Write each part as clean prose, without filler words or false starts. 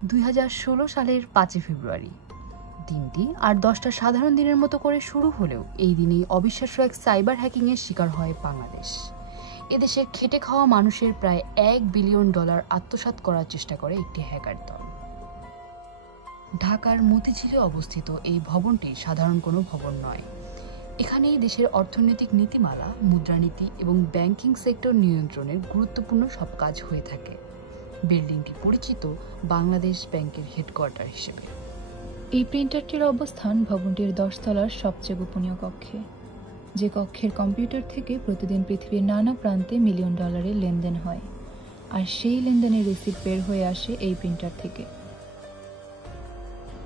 2016 সালের 5 ফেব্রুয়ারি দিনটি আর 10টা সাধারণ দিনের মতো করে শুরু হলেও এই দিনেই অবিশ্বাস্য এক সাইবার হ্যাকিংয়ের শিকার হয় বাংলাদেশ। এদেশের খেটে খাওয়া মানুষের প্রায় $1 বিলিয়ন আত্মসাৎ করার চেষ্টা করে একটি হ্যাকার দল। ঢাকার মতিঝিলে অবস্থিত এই ভবনটি সাধারণ কোনো ভবন নয়। এখানেই দেশের অর্থনৈতিক নীতিমালা, মুদ্রানীতি এবং ব্যাংকিং সেক্টর নিয়ন্ত্রণের গুরুত্বপূর্ণ সব কাজ হয়ে থাকে। বিল্ডিংটি পরিচিত বাংলাদেশ ব্যাংকের হেডকোয়ার্টার হিসেবে। এই প্রিন্টারটির অবস্থান ভবনটির 10 তলার সবচেয়ে গোপনীয় কক্ষে, যে কক্ষের কম্পিউটার থেকে প্রতিদিন পৃথিবীর নানা প্রান্তে $1 মিলিয়ন লেনদেন হয়, আর সেই লেনদেনের রিসিপ্ট বের হয়ে আসে এই প্রিন্টার থেকে।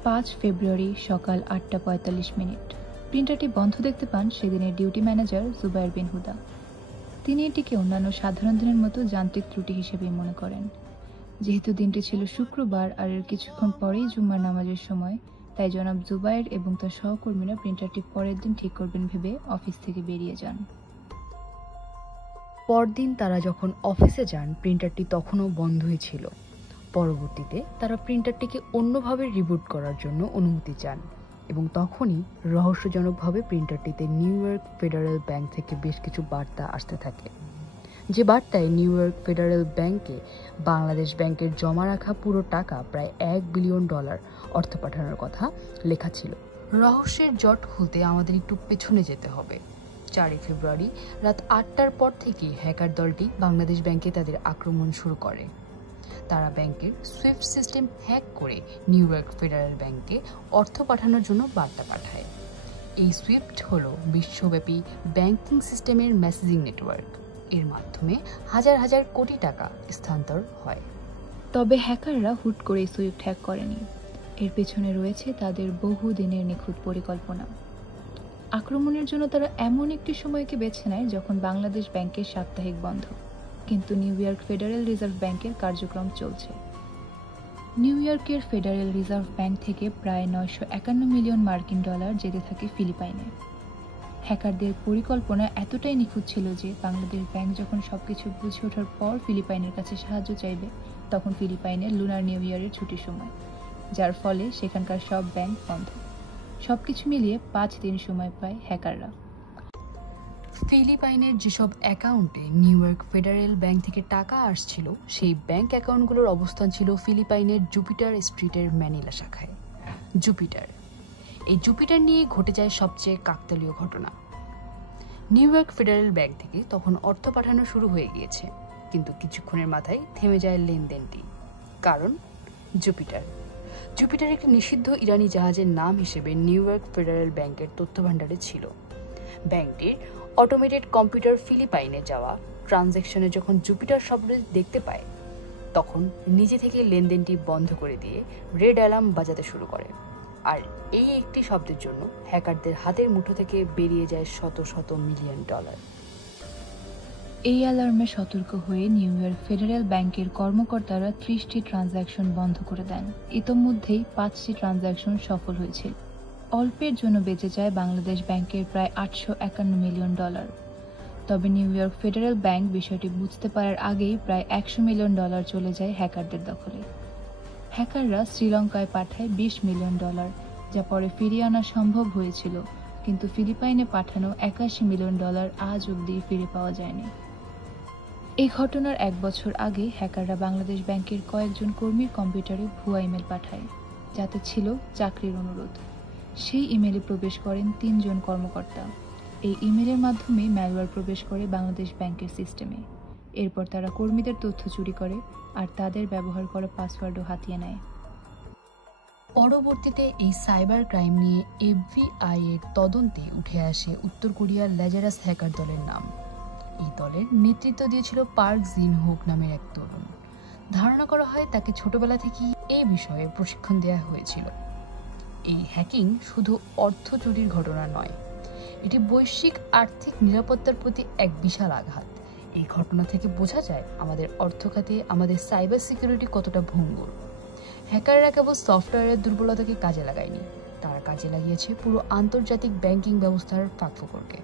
5 ফেব্রুয়ারি সকাল 8:45। প্রিন্টারটি বন্ধ দেখতে পান সেদিনের ডিউটি ম্যানেজার জুবায়ের বিন হুদা। তিনি এটিকে অন্যান্য সাধারণ দিনের মতো যান্ত্রিক ত্রুটি হিসেবেই মনে করেন। যেহেতু দিনটি ছিল শুক্রবার আর এর কিছুক্ষণ পরেই জুম্মার নামাজের সময়, তাই জনাব জুবায়ের এবং তার সহকর্মীরা প্রিন্টারটি পরের দিন ঠিক করবেন ভেবে অফিস থেকে বেরিয়ে যান। পরদিন তারা যখন অফিসে যান, প্রিন্টারটি তখনও বন্ধই ছিল। পরবর্তীতে তারা প্রিন্টারটিকে অন্যভাবে রিবুট করার জন্য অনুমতি চান এবং তখনই রহস্যজনকভাবে প্রিন্টারটিতে নিউ ইয়র্ক ফেডারেল ব্যাংক থেকে বেশ কিছু বার্তা আসতে থাকে, যে বার্তায় নিউ ইয়র্ক ফেডারেল ব্যাংকে বাংলাদেশ ব্যাংকের জমা রাখা পুরো টাকা প্রায় $1 বিলিয়ন অর্থ পাঠানোর কথা লেখা ছিল। রহস্যের জট খুলতে আমাদের একটু পেছনে যেতে হবে। 4 ফেব্রুয়ারি রাত 8টার পর থেকে হ্যাকার দলটি বাংলাদেশ ব্যাংকে তাদের আক্রমণ শুরু করে। তারা ব্যাংকের সুইফট সিস্টেম হ্যাক করে নিউ ইয়র্ক ফেডারেল ব্যাংকে অর্থ পাঠানোর জন্য বার্তা পাঠায়। এই সুইফট হলো বিশ্বব্যাপী ব্যাংকিং সিস্টেমের মেসেজিং নেটওয়ার্ক। এর মাধ্যমে হাজার হাজার কোটি টাকা স্থানান্তর হয়। তবে হ্যাকাররা হুট করে সুইফট হ্যাক করেনি। এর পেছনে রয়েছে তাদের বহু দিনের নিখুঁত পরিকল্পনা। আক্রমণের জন্য তারা এমন একটি সময়কে বেছে নেয় যখন বাংলাদেশ ব্যাংকের সাপ্তাহিক বন্ধ, কিন্তু নিউ ইয়র্ক ফেডারেল রিজার্ভ ব্যাংকের কার্যক্রম চলছে। নিউ ইয়র্কের ফেডারেল রিজার্ভ ব্যাংক থেকে প্রায় $951 মিলিয়ন যেতে থাকে ফিলিপাইনে। হ্যাকারদের পরিকল্পনা এতটাই নিখুঁত ছিল যে বাংলাদেশ ব্যাংক যখন সবকিছু বুঝে ওঠার পর ফিলিপাইনের কাছে সাহায্য চাইবে, তখন ফিলিপাইনের লুনার নিউ ইয়ারের ছুটির সময়, যার ফলে সেখানকার সব ব্যাংক বন্ধ। সবকিছু মিলিয়ে 5 দিন সময় পায় হ্যাকাররা। ফিলিপাইনের যেসব অ্যাকাউন্টে নিউ ইয়র্ক ফেডারেল ব্যাংক থেকে টাকা আসছিল, সেই ব্যাংক অ্যাকাউন্টগুলোর অবস্থান ছিল ফিলিপাইনের জুপিটার স্ট্রিটের ম্যানিলা শাখায়। এই জুপিটার নিয়ে ঘটে যায় সবচেয়ে কাকতালীয় ঘটনা। নিউ ইয়র্ক ফেডারেল ব্যাংক থেকে তখন অর্থ পাঠানো শুরু হয়ে গিয়েছে, কিন্তু কিছুক্ষণের মাথায় থেমে যায় লেনদেনটি। কারণ জুপিটার একটি নিষিদ্ধ ইরানি জাহাজের নাম হিসেবে নিউ ইয়র্ক ফেডারেল ব্যাংকের তথ্য ভাণ্ডারে ছিল। ব্যাংকটির অটোমেটেড কম্পিউটার ফিলিপাইনে যাওয়া ট্রানজ্যাকশনে যখন জুপিটার শব্দ দেখতে পায়, তখন নিজে থেকে লেনদেনটি বন্ধ করে দিয়ে রেড অ্যালার্ম বাজাতে শুরু করে। আর এই একটি শব্দের জন্য হ্যাকারদের হাতের মুঠো থেকে বেরিয়ে যায় শত শত $মিলিয়ন। এই অ্যালার্মে সতর্ক হয়ে নিউ ইয়র্ক ফেডারেল ব্যাংকের কর্মকর্তারা 30টি ট্রানজ্যাকশন বন্ধ করে দেন। ইতোমধ্যেই 5টি ট্রানজ্যাকশন সফল হয়েছিল। অল্পের জন্য বেঁচে যায় বাংলাদেশ ব্যাংকের প্রায় $851 মিলিয়ন। তবে নিউ ইয়র্ক ফেডারেল ব্যাংক বিষয়টি বুঝতে পারার আগেই প্রায় $100 মিলিয়ন চলে যায় হ্যাকারদের দখলে। হ্যাকাররা শ্রীলঙ্কায় পাঠায় $20 মিলিয়ন, যা পরে ফিরিয়ে আনা সম্ভব হয়েছিল, কিন্তু ফিলিপাইনে পাঠানো $81 মিলিয়ন আজ অবধি ফিরে পাওয়া যায়নি। এই ঘটনার 1 বছর আগে হ্যাকাররা বাংলাদেশ ব্যাংকের কয়েকজন কর্মীর কম্পিউটারে ভুয়া ইমেল পাঠায়, যাতে ছিল চাকরির অনুরোধ। সেই ইমেলে প্রবেশ করেন 3 জন কর্মকর্তা। এই ইমেলের মাধ্যমে ম্যালওয়্যার প্রবেশ করে বাংলাদেশ ব্যাংকের সিস্টেমে। এরপর তারা কর্মীদের তথ্য চুরি করে আর তাদের ব্যবহার করা পাসওয়ার্ডও হাতিয়ে নেয়। পরবর্তীতে এই সাইবার ক্রাইম নিয়ে FBI এর তদন্তে উঠে আসে উত্তর কোরিয়ার ল্যাজারাস হ্যাকার দলের নাম। এই দলের নেতৃত্ব দিয়েছিল পার্ক জিন হোক নামের এক তরুণ। ধারণা করা হয় তাকে ছোটবেলা থেকেই এই বিষয়ে প্রশিক্ষণ দেওয়া হয়েছিল। এই হ্যাকিং শুধু অর্থ চুরির ঘটনা নয়, এটি বৈশ্বিক আর্থিক নিরাপত্তার প্রতি এক বিশাল আঘাত। এই ঘটনা থেকে বোঝা যায় আমাদের অর্থখাতে আমাদের সাইবার সিকিউরিটি কতটা ভঙ্গুর। হ্যাকাররা কেবল সফটওয়্যারের দুর্বলতাকে কাজে লাগায়নি, তারা কাজে লাগিয়েছে পুরো আন্তর্জাতিক ব্যাংকিং ব্যবস্থার ফাঁকফোকরকে।